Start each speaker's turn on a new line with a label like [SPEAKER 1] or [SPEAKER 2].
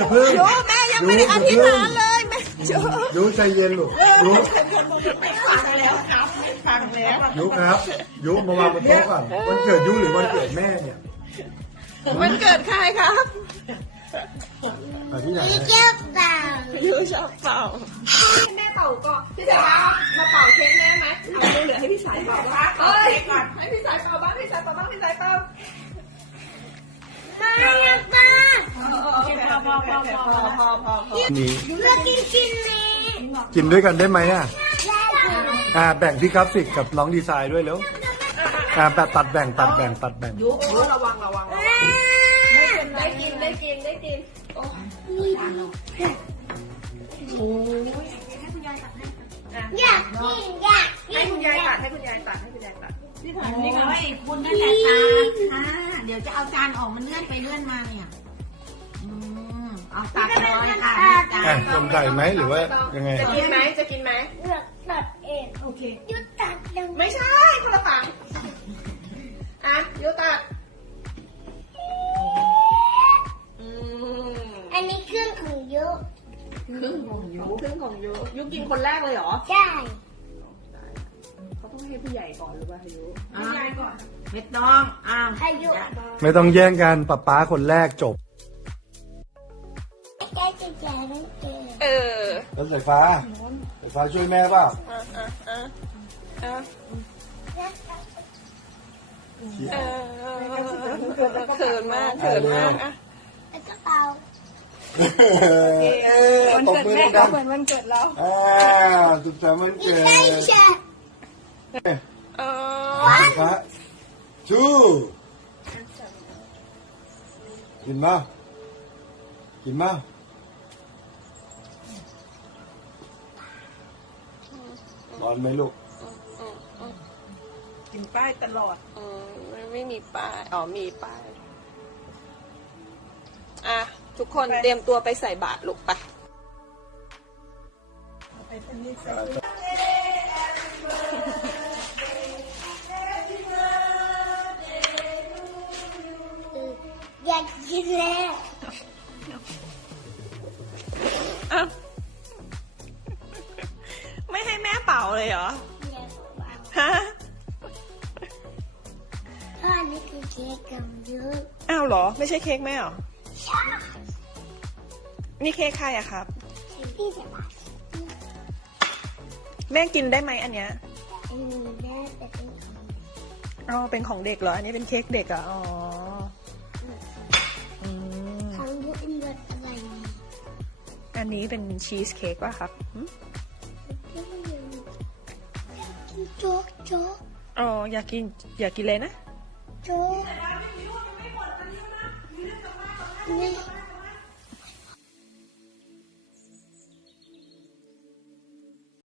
[SPEAKER 1] เพิ่ง
[SPEAKER 2] โยแม่ยังไม่ได้อธิษฐานเลยแม่โย
[SPEAKER 1] ยูใจเย็นลูกยู
[SPEAKER 2] ฟังแล้วครับฟังแล้ว
[SPEAKER 1] ยูครับยูมาวางบนโต๊ะก่อนวันเกิดยูหรือวันเกิดแม่เนี่ย
[SPEAKER 2] มันเกิดใครครับ
[SPEAKER 1] ที่ไหน
[SPEAKER 3] เจ้าบ่าว
[SPEAKER 2] โยชอบเป่าให้แม่เป่าก่อนพี่สายมาเป่าเค้กแม่ไหมเอาเหลือให้พี่สายเป่าบ้างเอ้ยให้พี่สายเป่าบ้างพี่สายเป่าบ้างพี่สายเป่า
[SPEAKER 3] มาอยากมา
[SPEAKER 2] พอ
[SPEAKER 1] นี่
[SPEAKER 3] เลือกกินนี่
[SPEAKER 1] กินด้วยกันได้ไหมแบ่งพี่กราฟิกกับน้องดีไซน์ด้วยเร็วแบบตัดแบ่ง
[SPEAKER 2] ยุระวังได้กินโอ้ย
[SPEAKER 3] อยากกิน
[SPEAKER 2] ให้คุณยายตัดให้คุณยายตัด
[SPEAKER 4] นี่ค่ะว่าคุณนั่นแหละตาเดี๋ยวจะเอาจานออกมันเลื่อนไปเลื่อนมาเนี่ยเอาตัดเลยค่ะ
[SPEAKER 1] สนใจไหมหรือว่ายังไง
[SPEAKER 2] จะกินไหม
[SPEAKER 3] เลือกตัดเอง
[SPEAKER 4] โอเค
[SPEAKER 3] ยุดตัดยัง
[SPEAKER 2] ไม่ใช่คนละฝั่งยุตัด
[SPEAKER 3] อันนี้เครื่องของยุ
[SPEAKER 2] ครึ่งของยุกินคนแรกเลยเหรอ
[SPEAKER 3] ใช่
[SPEAKER 2] เขาต้องให้ผู้ใหญ่ก่อนหรือว่าให้ยุ
[SPEAKER 4] ผู้ใหญ่ก่อนไม่ต้อง
[SPEAKER 3] อายุ
[SPEAKER 1] ไม่ต้องแย่งกันป๊าคนแรกจบ
[SPEAKER 3] ได้จะแย่นั่นเอง
[SPEAKER 1] แล้วสายฟ้าช่วยแม่เปล่า
[SPEAKER 2] เขินมากอ่ะ
[SPEAKER 3] แล้วก็เป่า
[SPEAKER 2] วันเกิดแม่ก็เหมือนวันเกิดเรา
[SPEAKER 1] สุขสันต์วันเกิด
[SPEAKER 3] ใช่ใช่
[SPEAKER 1] สายฟ้าชูกินมาร้อนไหมลูก
[SPEAKER 2] กินป้ายตลอดไม่มีป้ายมีป้ายทุกคนเตรียมตัวไปใส่บาตรลูกไป
[SPEAKER 3] อยากกินแล้ว
[SPEAKER 2] ไม่ให้แม่เป่าเลยเหรอ
[SPEAKER 3] อยากเป่า
[SPEAKER 2] ฮะ
[SPEAKER 3] เพราะอันนี้คือเค้กของยุ
[SPEAKER 2] อ้าวเหรอไม่ใช่เค้กแม่เหรอ
[SPEAKER 3] ใช่
[SPEAKER 2] นี่เค้กใครอะครับ
[SPEAKER 3] พี่จะมา
[SPEAKER 2] แม่กินได้ไหมอันเนี้ย
[SPEAKER 3] อันนี้ได้แต่เป็นของ
[SPEAKER 2] เป็นของเด็กเหรออันนี้เป็นเค้กเด็กอะ
[SPEAKER 3] ของยุเป็นรสอะไร
[SPEAKER 2] อันนี้เป็นชีสเค้กป่ะครับ
[SPEAKER 3] กินโจ๊ก
[SPEAKER 2] อยากกินเลยนะ
[SPEAKER 3] โจ๊กนี่